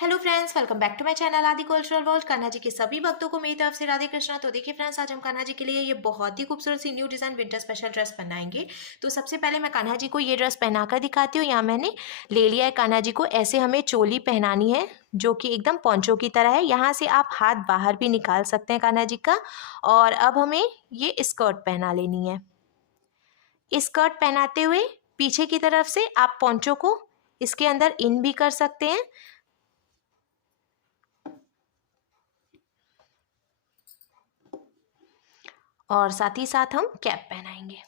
Hello friends, welcome back to my channel Aadi cultural world. Kanha ji के सभी भक्तों को मेरी तरफ से राधे कृष्णा। तो देखिए फ्रेंड्स, आज हम कान्हा जी के लिए ये बहुत ही खूबसूरत सी new design winter special dress बनाएंगे। तो सबसे पहले मैं कान्हा जी को ये ड्रेस पहनाकर दिखाती हूँ। यहाँ मैंने ले लिया है कान्हा जी को। ऐसे हमें चोली पहनानी है जो कि एकदम पोंचो की तरह है। यहाँ से आप हाथ बाहर भी निकाल सकते हैं कान्हा जी का। और अब हमें ये स्कर्ट पहना लेनी है। स्कर्ट पहनाते हुए पीछे की तरफ से आप पोंचो को इसके अंदर इन भी कर सकते हैं और साथ ही साथ हम कैप पहनाएंगे।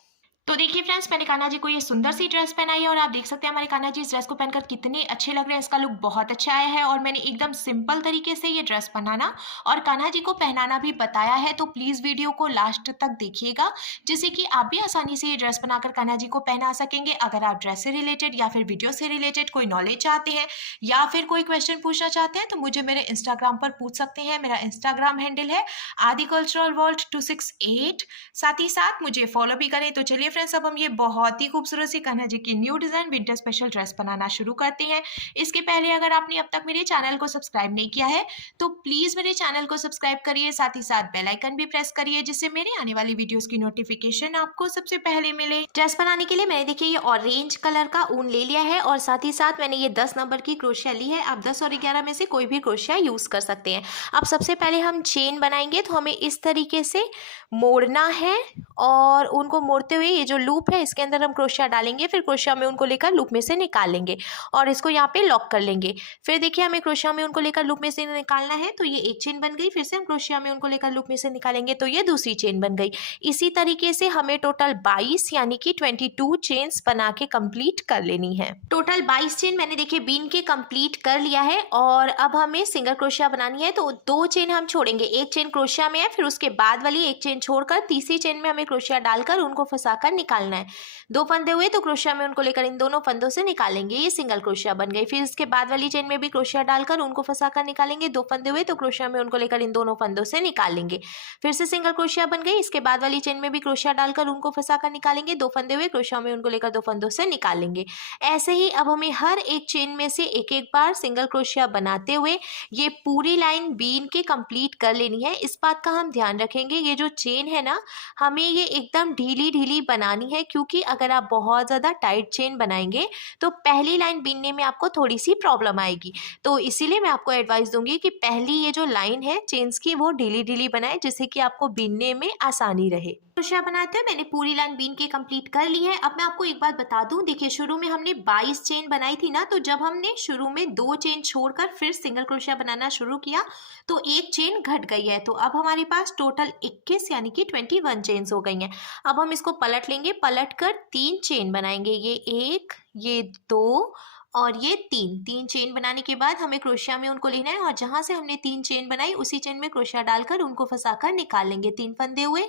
तो देखिए फ्रेंड्स, मैंने कान्हा जी को ये सुंदर सी ड्रेस पहनाई है और आप देख सकते हैं हमारे कान्हा जी इस ड्रेस को पहनकर कितने अच्छे लग रहे हैं। इसका लुक बहुत अच्छा आया है और मैंने एकदम सिंपल तरीके से ये ड्रेस बनाना और कान्हा जी को पहनाना भी बताया है। तो प्लीज़ वीडियो को लास्ट तक देखिएगा, जिससे कि आप भी आसानी से ये ड्रेस बनाकर कान्हा जी को पहना सकेंगे। अगर आप ड्रेस से रिलेटेड या फिर वीडियो से रिलेटेड कोई नॉलेज चाहते हैं या फिर कोई क्वेश्चन पूछना चाहते हैं तो मुझे मेरे इंस्टाग्राम पर पूछ सकते हैं। मेरा इंस्टाग्राम हैंडल है आदि कल्चरल वर्ल्ड 268। साथ ही साथ मुझे फॉलो भी करें। तो चलिए फ्रेंड्स, अब हम ये बहुत ही खूबसूरत सी कान्हा जी की new design winter special dress बनाना शुरू करते हैं। इसके पहले अगर आपने अब तक मेरे चैनल को सब्सक्राइब नहीं किया है तो प्लीज मेरे चैनल को सब्सक्राइब करिए, साथ ही साथ बेल आइकन भी प्रेस करिए, जिससे मेरे आने वाली वीडियोस की नोटिफिकेशन आपको सबसे पहले मिले। ड्रेस बनाने के लिए मैंने देखिए ये ऑरेंज कलर का ऊन ले लिया है और साथ ही साथ मैंने ये 10 नंबर की क्रोशिया ली है। आप 10 और 11 में से कोई भी क्रोशिया यूज कर सकते हैं। अब सबसे पहले हम चेन बनाएंगे तो हमें इस तरीके से मोड़ना है और उनको मोड़ते हुए ये जो लूप है इसके अंदर हम क्रोशिया डालेंगे। फिर क्रोशिया में उनको लेकर लूप में से निकाल लेंगे और इसको यहाँ पे लॉक कर लेंगे। फिर देखिए हमें क्रोशिया में उनको लेकर लूप में से निकालना है तो ये एक चेन बन गई। फिर से हम क्रोशिया में उनको लेकर लूप में से निकालेंगे तो ये दूसरी चेन बन गई। इसी तरीके से हमें टोटल 22 यानी कि 22 चेन्स बना के कंप्लीट कर लेनी है। टोटल 22 चेन मैंने देखिए बीन के कंप्लीट कर लिया है और अब हमें सिंगल क्रोशिया बनानी है। तो 2 चेन हम छोड़ेंगे, एक चेन क्रोशिया में है, फिर उसके बाद वाली एक चेन छोड़कर तीसरी चेन में हमें क्रोशिया डालकर उनको फंसाकर निकालना है। 2 फंदे हुए तो क्रोशिया में उनको लेकर इन दोनों फंदों से निकालेंगे, ये सिंगल क्रोशिया बन गई। फिर इसके बाद वाली चेन में भी क्रोशिया डालकर उनको फंसाकर निकालेंगे। 2 फंदे हुए तो क्रोशिया में उनको लेकर इन दोनों फंदों से निकालेंगे। फिर से सिंगल क्रोशिया बन गई। इसके बाद वाली चेन में भी क्रोशिया डालकर उनको फंसाकर निकालेंगे। 2 फंदे हुए, क्रोशिया में उनको लेकर 2 फंदों से निकालेंगे। ऐसे ही अब हमें हर एक चेन में से एक एक बार सिंगल क्रोशिया बनाते हुए ये पूरी लाइन बीन के कंप्लीट कर लेनी है। इस बात का हम ध्यान रखेंगे, ये जो चेन है ना, हमें ये एकदम ढीली ढीली बनानी है, क्योंकि अगर आप बहुत ज़्यादा टाइट चेन बनाएंगे तो पहली लाइन बीनने में आपको थोड़ी सी प्रॉब्लम आएगी। तो इसीलिए मैं आपको एडवाइस दूंगी कि पहली ये जो लाइन है चेन्स की वो ढीली ढीली बनाए, जिससे कि आपको बीनने में आसानी रहे। क्रोशिया बनाते हुए मैंने पूरी लाइन बीन के कंप्लीट कर ली है। अब मैं आपको एक बात बता दूं, देखिए शुरू में हमने 22 चेन बनाई थी ना, तो जब हमने शुरू में 2 चेन छोड़कर फिर सिंगल क्रोशिया बनाना शुरू किया तो एक चेन घट गई है। तो अब हमारे पास टोटल 21 यानी कि 21 चेन्स हो गई हैं। अब हम इसको पलट लेंगे, पलट कर 3 चेन बनाएंगे, ये 1, ये 2 और ये 3 चेन बनाने के बाद हमें क्रोशिया में उनको लेना है और जहां से हमने 3 चेन बनाई उसी चेन में क्रोशिया डालकर उनको फंसाकर निकाल लेंगे। 3 फंदे हुए,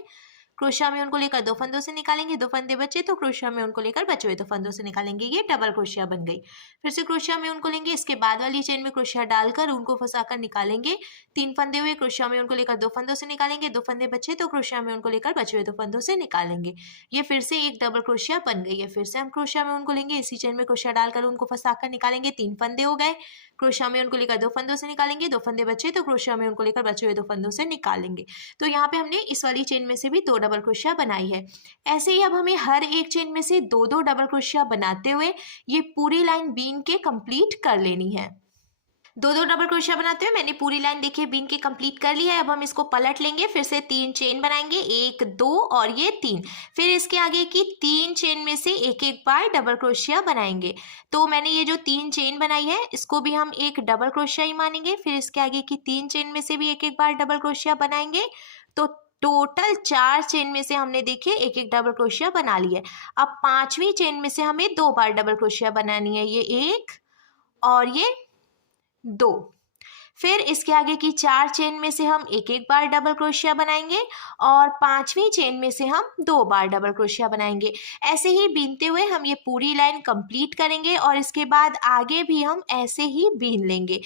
क्रोशिया में उनको लेकर 2 फंदों से निकालेंगे। 2 फंदे बचे तो क्रोशिया में उनको लेकर बचे हुए 2 फंदों से निकालेंगे, ये डबल क्रोशिया बन गई। फिर से क्रोशिया में उनको लेंगे, इसके बाद वाली चेन में क्रोशिया डालकर उनको फंसाकर निकालेंगे। 3 फंदे हुए, क्रोशिया में उनको लेकर 2 फंदों से निकालेंगे। 2 फंदे बचे तो क्रोशिया में उनको लेकर बचे हुए 2 फंदों से निकालेंगे। ये फिर से एक डबल क्रोशिया बन गई है। फिर से हम क्रोशिया में उनको लेंगे, इसी चेन में क्रोशिया डालकर उनको फंसाकर निकालेंगे। 3 फंदे हो गए, क्रोशिया में उनको लेकर 2 फंदों से निकालेंगे। 2 फंदे बचे तो क्रोशिया में उनको लेकर बचे हुए 2 फंदों से निकालेंगे। तो यहाँ पे हमने इस वाली चेन में से भी 2 डबल क्रोशिया बनाई है। ऐसे ही अब हमें हर एक चेन में से 2-2 डबल क्रोशिया बनाते हुए ये पूरी लाइन बीन के कंप्लीट कर लेनी है। 2-2 डबल क्रोशिया बनाते हुए मैंने पूरी लाइन देखिए बीन के कंप्लीट कर ली है। अब हम इसको पलट लेंगे, फिर से 3 चेन बनाएंगे, 1, 2 और ये 3। फिर इसके आगे की 3 चेन में से एक एक बार डबल क्रोशिया बनाएंगे। तो मैंने ये जो 3 चेन बनाई है इसको भी हम एक डबल क्रोशिया ही मानेंगे। फिर इसके आगे की 3 चेन में से भी एक एक बार डबल क्रोशिया बनाएंगे। तो टोटल 4 चेन में से हमने देखिए एक एक डबल क्रोशिया बना ली है। अब 5वीं चेन में से हमें 2 बार डबल क्रोशिया बनानी है, ये 1 और ये 2। फिर इसके आगे की 4 चेन में से हम एक एक बार डबल क्रोशिया बनाएंगे और 5वीं चेन में से हम 2 बार डबल क्रोशिया बनाएंगे। ऐसे ही बीनते हुए हम ये पूरी लाइन कंप्लीट करेंगे और इसके बाद आगे भी हम ऐसे ही बीन लेंगे।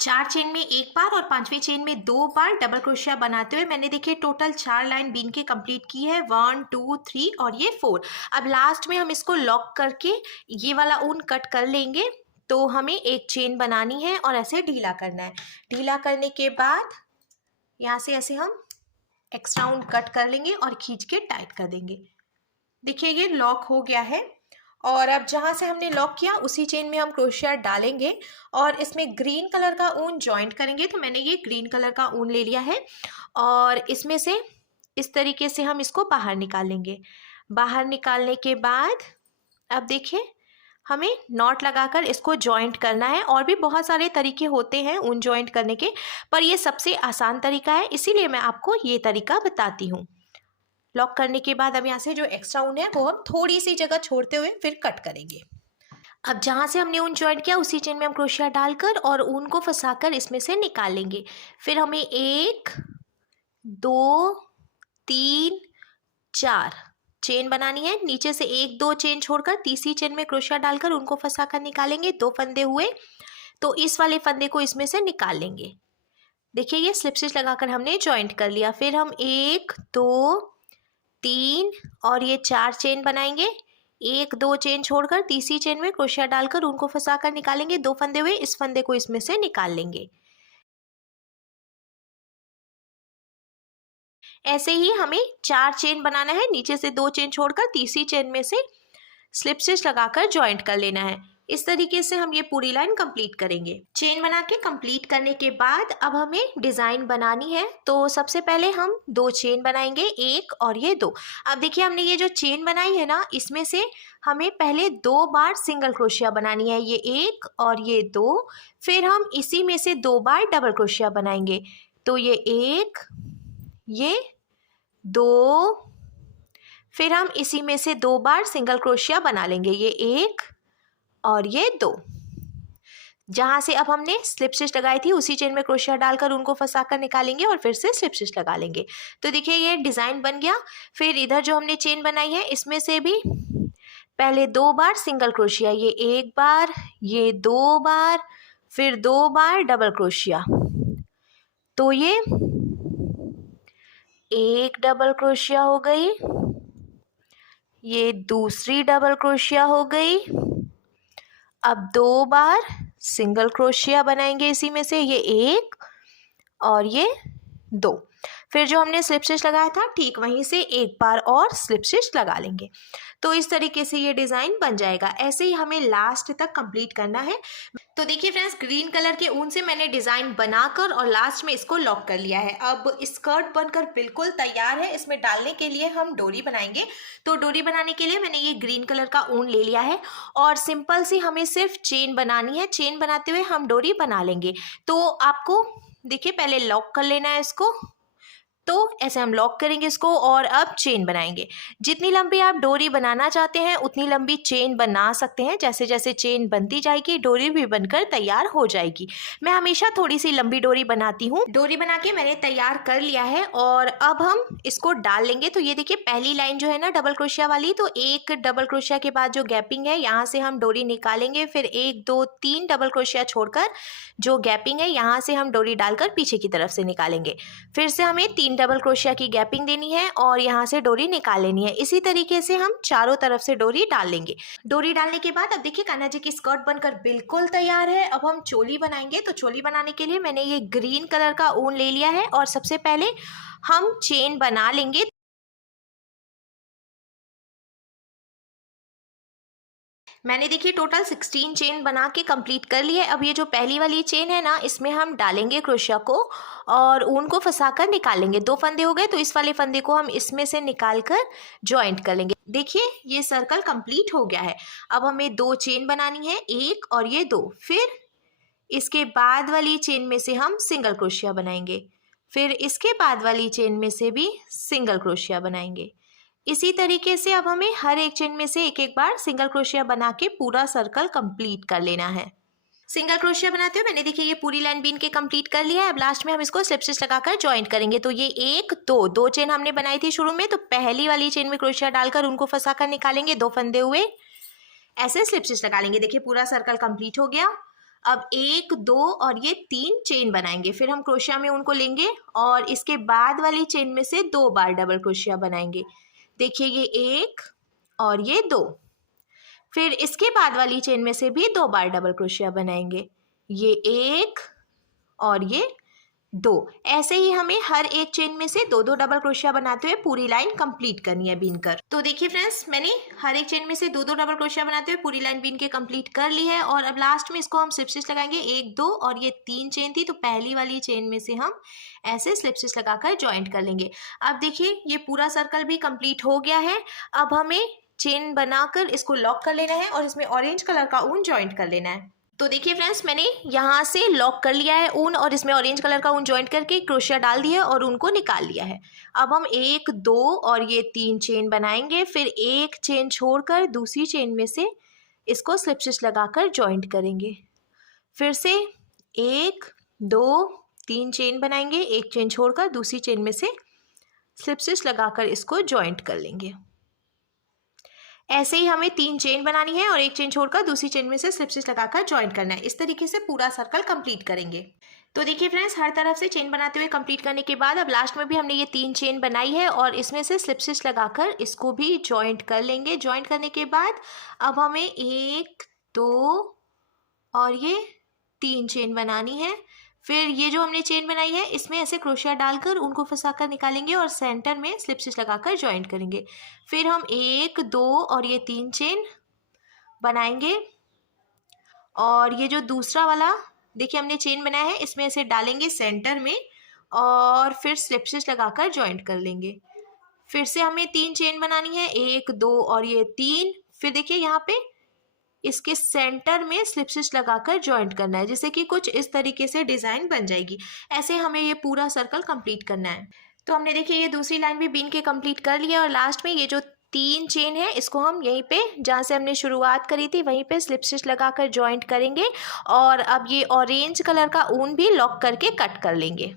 4 चेन में एक बार और 5वीं चेन में 2 बार डबल क्रोशिया बनाते हुए मैंने देखिए टोटल 4 लाइन बीन के कंप्लीट की है, 1, 2, 3 और ये 4। अब लास्ट में हम इसको लॉक करके ये वाला ऊन कट कर लेंगे तो हमें एक चेन बनानी है और ऐसे ढीला करना है। ढीला करने के बाद यहाँ से ऐसे हम एक्स्ट्रा ऊन कट कर लेंगे और खींच के टाइट कर देंगे। देखिए ये लॉक हो गया है। और अब जहाँ से हमने लॉक किया उसी चेन में हम क्रोशिया डालेंगे और इसमें ग्रीन कलर का ऊन जॉइंट करेंगे। तो मैंने ये ग्रीन कलर का ऊन ले लिया है और इसमें से इस तरीके से हम इसको बाहर निकालेंगे। बाहर निकालने के बाद अब देखिए हमें नॉट लगाकर इसको जॉइंट करना है। और भी बहुत सारे तरीके होते हैं ऊन जॉइंट करने के, पर ये सबसे आसान तरीका है, इसीलिए मैं आपको ये तरीका बताती हूँ। लॉक करने के बाद अब यहाँ से जो एक्स्ट्रा ऊन है वो हम थोड़ी सी जगह छोड़ते हुए फिर कट करेंगे। अब जहाँ से हमने ऊन जॉइंट किया उसी चेन में हम क्रोशिया डालकर और ऊन को फंसाकर इसमें से निकाल लेंगे। फिर हमें 1 2 3 4 चेन बनानी है। नीचे से 1 2 चेन छोड़कर तीसरी चेन में क्रोशिया डालकर उनको फंसाकर निकालेंगे। 2 फंदे हुए तो इस वाले फंदे को इसमें से निकाल लेंगे। देखिए ये स्लिप स्टिच लगाकर हमने जॉइंट कर लिया। फिर हम 1 2 3 और ये 4 चेन बनाएंगे। 1 2 चेन छोड़कर तीसरी चेन में क्रोशिया डालकर उनको फंसाकर निकालेंगे। 2 फंदे हुए, इस फंदे को इसमें से निकाल लेंगे। ऐसे ही हमें 4 चेन बनाना है। नीचे से 2 चेन छोड़कर तीसरी चेन में से स्लिप स्टिच लगाकर जॉइंट कर लेना है। इस तरीके से हम ये पूरी लाइन कंप्लीट करेंगे। चेन बना के कंप्लीट करने के बाद अब हमें डिज़ाइन बनानी है। तो सबसे पहले हम 2 चेन बनाएंगे, 1 और ये 2। अब देखिए हमने ये जो चेन बनाई है ना, इसमें से हमें पहले 2 बार सिंगल क्रोशिया बनानी है, ये 1 और ये 2। फिर हम इसी में से 2 बार डबल क्रोशिया बनाएंगे। तो ये 1 ये 2, फिर हम इसी में से 2 बार सिंगल क्रोशिया बना लेंगे, ये 1 और ये 2। जहाँ से अब हमने स्लिप स्टिच लगाई थी उसी चेन में क्रोशिया डालकर उनको फंसाकर निकालेंगे और फिर से स्लिप स्टिच लगा लेंगे। तो देखिए ये डिज़ाइन बन गया। फिर इधर जो हमने चेन बनाई है इसमें से भी पहले 2 बार सिंगल क्रोशिया, ये 1 बार, ये 2 बार, फिर 2 बार डबल क्रोशिया। तो ये 1 डबल क्रोशिया हो गई, ये दूसरी डबल क्रोशिया हो गई। अब 2 बार सिंगल क्रोशिया बनाएंगे इसी में से, ये 1 और ये 2। फिर जो हमने स्लिप स्टिच लगाया था ठीक वहीं से 1 बार और स्लिप स्टिच लगा लेंगे। तो इस तरीके से ये डिज़ाइन बन जाएगा। ऐसे ही हमें लास्ट तक कंप्लीट करना है। तो देखिए फ्रेंड्स, ग्रीन कलर के ऊन से मैंने डिज़ाइन बनाकर और लास्ट में इसको लॉक कर लिया है। अब स्कर्ट बनकर बिल्कुल तैयार है। इसमें डालने के लिए हम डोरी बनाएंगे। तो डोरी बनाने के लिए मैंने ये ग्रीन कलर का ऊन ले लिया है और सिंपल सी हमें सिर्फ चेन बनानी है। चेन बनाते हुए हम डोरी बना लेंगे। तो आपको देखिए पहले लॉक कर लेना है इसको। तो ऐसे हम लॉक करेंगे इसको और अब चेन बनाएंगे। जितनी लंबी आप डोरी बनाना चाहते हैं उतनी लंबी चेन बना सकते हैं। जैसे जैसे चेन बनती जाएगी डोरी भी बनकर तैयार हो जाएगी। मैं हमेशा थोड़ी सी लंबी डोरी बनाती हूँ। डोरी बना के मैंने तैयार कर लिया है और अब हम इसको डाल लेंगे। तो ये देखिए पहली लाइन जो है ना डबल क्रोशिया वाली, तो 1 डबल क्रोशिया के बाद जो गैपिंग है यहाँ से हम डोरी निकालेंगे। फिर 1 2 3 डबल क्रोशिया छोड़कर जो गैपिंग है यहाँ से हम डोरी डालकर पीछे की तरफ से निकालेंगे। फिर से हमें 3 डबल क्रोशिया की गैपिंग देनी है और यहाँ से डोरी निकाल लेनी है। इसी तरीके से हम चारों तरफ से डोरी डाल लेंगे। डोरी डालने के बाद अब देखिए कान्हा जी की स्कर्ट बनकर बिल्कुल तैयार है। अब हम चोली बनाएंगे। तो चोली बनाने के लिए मैंने ये ग्रीन कलर का ऊन ले लिया है और सबसे पहले हम चेन बना लेंगे। मैंने देखिए टोटल 16 चेन बना के कंप्लीट कर ली है। अब ये जो पहली वाली चेन है ना, इसमें हम डालेंगे क्रोशिया को और ऊन को फंसाकर निकालेंगे। 2 फंदे हो गए तो इस वाले फंदे को हम इसमें से निकाल कर ज्वाइंट कर लेंगे। देखिए ये सर्कल कंप्लीट हो गया है। अब हमें 2 चेन बनानी है, 1 और ये 2। फिर इसके बाद वाली चेन में से हम सिंगल क्रोशिया बनाएंगे। फिर इसके बाद वाली चेन में से भी सिंगल क्रोशिया बनाएंगे। इसी तरीके से अब हमें हर एक चेन में से एक एक बार सिंगल क्रोशिया बना के पूरा सर्कल कंप्लीट कर लेना है। सिंगल क्रोशिया बनाते हुए मैंने देखिए ये पूरी लाइन बीन के कंप्लीट कर लिया है। अब लास्ट में हम इसको स्लिप स्टिच लगाकर ज्वाइंट करेंगे। तो ये 1 2 चेन हमने बनाई थी शुरू में, तो पहली वाली चेन में क्रोशिया डालकर उनको फंसाकर निकालेंगे। 2 फंदे हुए, ऐसे स्लिप स्टिच लगा लेंगे। देखिए पूरा सर्कल कंप्लीट हो गया। अब 1 2 और ये 3 चेन बनाएंगे। फिर हम क्रोशिया में उनको लेंगे और इसके बाद वाली चेन में से 2 बार डबल क्रोशिया बनाएंगे। देखिए ये 1 और ये 2। फिर इसके बाद वाली चेन में से भी 2 बार डबल क्रोशिया बनाएंगे, ये 1 और ये 2। ऐसे ही हमें हर एक चेन में से 2-2 डबल क्रोशिया बनाते हुए पूरी लाइन कंप्लीट करनी है बीनकर। तो देखिए फ्रेंड्स, मैंने हर एक चेन में से 2-2 डबल क्रोशिया बनाते हुए पूरी लाइन बीन के कंप्लीट कर ली है। और अब लास्ट में इसको हम स्लिप स्टिच लगाएंगे, 1 2 और ये 3 चेन थी, तो पहली वाली चेन में से हम ऐसे स्लिप स्टिच लगाकर ज्वाइंट कर लेंगे। अब देखिए ये पूरा सर्कल भी कंप्लीट हो गया है। अब हमें चेन बनाकर इसको लॉक कर लेना है और इसमें ऑरेंज कलर का ऊन ज्वाइंट कर लेना है। तो देखिए फ्रेंड्स, मैंने यहाँ से लॉक कर लिया है ऊन और इसमें ऑरेंज कलर का ऊन ज्वाइंट करके क्रोशिया डाल दिया और ऊन को निकाल लिया है। अब हम 1 2 और ये 3 चेन बनाएंगे, फिर एक चेन छोड़कर दूसरी चेन में से इसको स्लिप स्टिच लगाकर ज्वाइंट करेंगे। फिर से 1 2 3 चेन बनाएंगे, एक चेन छोड़कर दूसरी चेन में से स्लिप स्टिच लगाकर इसको ज्वाइंट कर लेंगे। ऐसे ही हमें 3 चेन बनानी है और एक चेन छोड़कर दूसरी चेन में से स्लिप स्टिच लगाकर ज्वाइंट करना है। इस तरीके से पूरा सर्कल कंप्लीट करेंगे। तो देखिए फ्रेंड्स, हर तरफ से चेन बनाते हुए कंप्लीट करने के बाद अब लास्ट में भी हमने ये 3 चेन बनाई है और इसमें से स्लिप स्टिच लगाकर इसको भी ज्वाइंट कर लेंगे। ज्वाइंट करने के बाद अब हमें 1 2 और ये 3 चेन बनानी है। फिर ये जो हमने चेन बनाई है इसमें ऐसे क्रोशिया डालकर उनको फंसाकर निकालेंगे और सेंटर में स्लिप स्टिच लगाकर ज्वाइंट करेंगे। फिर हम 1 2 और ये 3 चेन बनाएंगे और ये जो दूसरा वाला देखिए हमने चेन बनाया है इसमें ऐसे डालेंगे सेंटर में और फिर स्लिप स्टिच लगाकर ज्वाइंट कर लेंगे। फिर से हमें 3 चेन बनानी है, 1 2 और ये 3। फिर देखिए यहाँ पे इसके सेंटर में स्लिप स्टिच लगाकर ज्वाइंट करना है, जिससे कि कुछ इस तरीके से डिज़ाइन बन जाएगी। ऐसे हमें ये पूरा सर्कल कंप्लीट करना है। तो हमने देखिए ये दूसरी लाइन भी बीन के कंप्लीट कर लिया और लास्ट में ये जो 3 चेन है इसको हम यहीं पे जहाँ से हमने शुरुआत करी थी वहीं पे स्लिप स्टिच लगाकर ज्वाइंट करेंगे और अब ये ऑरेंज कलर का ऊन भी लॉक करके कट कर लेंगे।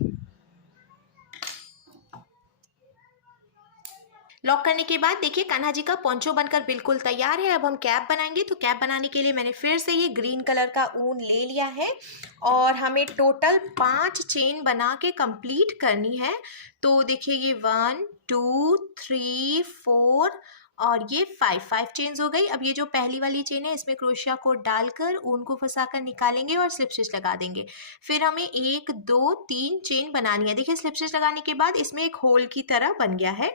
लॉक करने के बाद देखिए कान्हा जी का पोंचो बनकर बिल्कुल तैयार है। अब हम कैप बनाएंगे। तो कैप बनाने के लिए मैंने फिर से ये ग्रीन कलर का ऊन ले लिया है और हमें टोटल 5 चेन बना के कंप्लीट करनी है। तो देखिए ये 1 2 3 4 और ये 5 चेन्स हो गई। अब ये जो पहली वाली चेन है इसमें क्रोशिया को डालकर ऊन को फंसाकर निकालेंगे और स्लिप स्टिच लगा देंगे। फिर हमें 1 2 3 चेन बनानी है। देखिए स्लिप स्टिच लगाने के बाद इसमें एक होल की तरह बन गया है।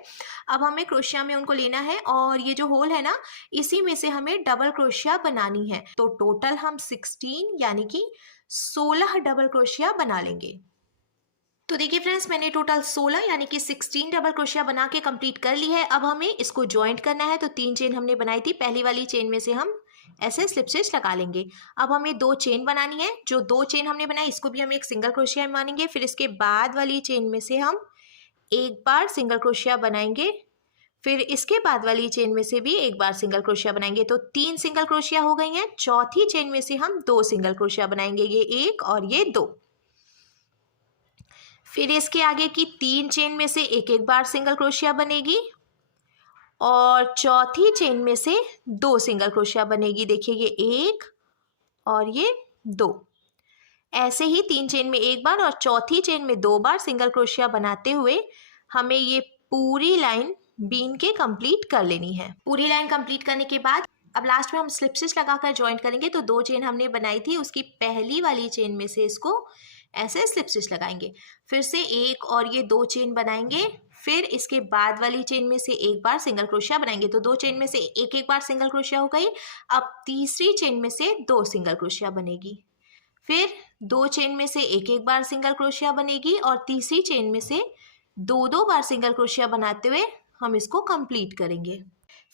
अब हमें क्रोशिया में उनको लेना है और ये जो होल है ना इसी में से हमें डबल क्रोशिया बनानी है। तो टोटल हम 16 यानी कि 16 डबल क्रोशिया बना लेंगे। तो देखिए फ्रेंड्स, मैंने टोटल 16 यानी कि 16 डबल क्रोशिया बना के कंप्लीट कर ली है। अब हमें इसको ज्वाइंट करना है। तो 3 चेन हमने बनाई थी, पहली वाली चेन में से हम ऐसे स्लिप स्टिच लगा लेंगे। अब हमें 2 चेन बनानी है। जो 2 चेन हमने बनाई इसको भी हम एक सिंगल क्रोशिया मानेंगे। फिर इसके बाद वाली चेन में से हम एक बार सिंगल क्रोशिया बनाएंगे। फिर इसके बाद वाली चेन में से भी एक बार सिंगल क्रोशिया बनाएंगे। तो 3 सिंगल क्रोशिया हो गई हैं। चौथी चेन में से हम 2 सिंगल क्रोशिया बनाएंगे, ये 1 और ये 2। फिर इसके आगे की 3 चेन में से एक एक बार सिंगल क्रोशिया बनेगी और चौथी चेन में से 2 सिंगल क्रोशिया बनेगी। देखिए ये 1 और ये 2। ऐसे ही 3 चेन में एक बार और चौथी चेन में 2 बार सिंगल क्रोशिया बनाते हुए हमें ये पूरी लाइन बीन के कंप्लीट कर लेनी है। पूरी लाइन कंप्लीट करने के बाद अब लास्ट में हम स्लिप स्टिच लगाकर ज्वाइंट करेंगे। तो 2 चेन हमने बनाई थी, उसकी पहली वाली चेन में से इसको ऐसे स्लिप स्टिच लगाएंगे। फिर से 1 और ये 2 चेन बनाएंगे। फिर इसके बाद वाली चेन में से एक बार सिंगल क्रोशिया बनाएंगे। तो 2 चेन में से एक एक बार सिंगल क्रोशिया हो गई। अब तीसरी चेन में से 2 सिंगल क्रोशिया बनेगी। फिर 2 चेन में से एक एक बार सिंगल क्रोशिया बनेगी और तीसरी चेन में से 2 बार सिंगल क्रोशिया बनाते हुए हम इसको कंप्लीट करेंगे।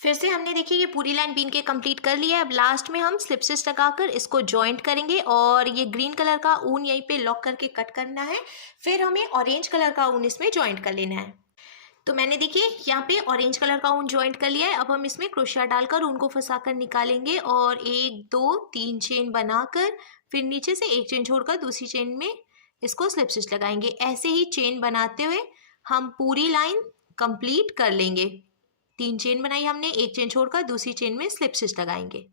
फिर से हमने देखिए ये पूरी लाइन बीन के कंप्लीट कर लिया है। अब लास्ट में हम स्लिप स्टिच लगाकर इसको ज्वाइंट करेंगे और ये ग्रीन कलर का ऊन यहीं पे लॉक करके कट करना है। फिर हमें ऑरेंज कलर का ऊन इसमें ज्वाइंट कर लेना है। तो मैंने देखिए यहाँ पे ऑरेंज कलर का ऊन ज्वाइंट कर लिया है। अब हम इसमें क्रोशिया डालकर ऊन को फंसाकर निकालेंगे और 1 2 3 चेन बनाकर फिर नीचे से एक चेन छोड़कर दूसरी चेन में इसको स्लिप स्टिच लगाएंगे। ऐसे ही चेन बनाते हुए हम पूरी लाइन कंप्लीट कर लेंगे। 3 चेन बनाई हमने, एक चेन छोड़कर दूसरी चेन में स्लिप स्टिच लगाएंगे।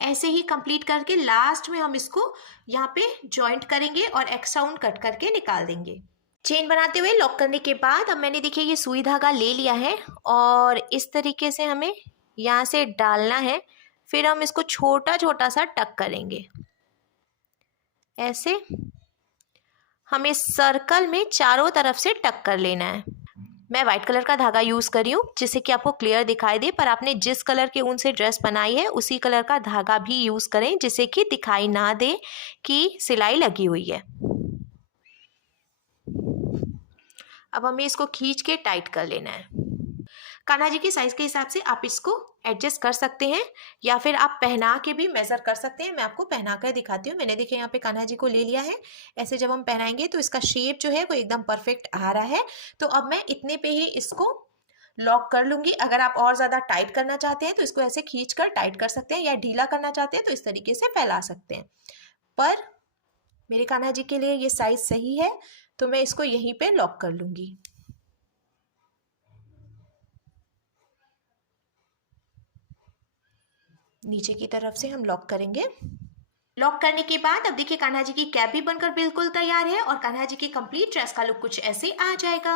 ऐसे ही कंप्लीट करके लास्ट में हम इसको यहाँ पे जॉइंट करेंगे और एक्स्ट्रा ऊन कट करके निकाल देंगे। चेन बनाते हुए लॉक करने के बाद अब मैंने देखिए ये सुई धागा ले लिया है और इस तरीके से हमें यहाँ से डालना है। फिर हम इसको छोटा छोटा सा टक करेंगे ऐसे। हमें सर्कल में चारों तरफ से टक कर लेना है। मैं वाइट कलर का धागा यूज़ कर रही हूँ जिससे कि आपको क्लियर दिखाई दे, पर आपने जिस कलर के ऊन से ड्रेस बनाई है उसी कलर का धागा भी यूज़ करें जिससे कि दिखाई ना दे कि सिलाई लगी हुई है। अब हमें इसको खींच के टाइट कर लेना है। कान्हा जी की साइज़ के हिसाब से आप इसको एडजस्ट कर सकते हैं या फिर आप पहना के भी मेज़र कर सकते हैं। मैं आपको पहना कर दिखाती हूँ। मैंने देखिए यहाँ पे कान्हा जी को ले लिया है। ऐसे जब हम पहनाएंगे तो इसका शेप जो है वो एकदम परफेक्ट आ रहा है। तो अब मैं इतने पे ही इसको लॉक कर लूँगी। अगर आप और ज़्यादा टाइट करना चाहते हैं तो इसको ऐसे खींच कर टाइट कर सकते हैं, या ढीला करना चाहते हैं तो इस तरीके से फैला सकते हैं। पर मेरे कान्हा जी के लिए ये साइज़ सही है तो मैं इसको यहीं पे लॉक कर लूँगी। नीचे की तरफ से हम लॉक करेंगे। लॉक करने के बाद अब देखिए कान्हा जी की कैप भी बनकर बिल्कुल तैयार है और कान्हा जी की कंप्लीट ड्रेस का लुक कुछ ऐसे आ जाएगा।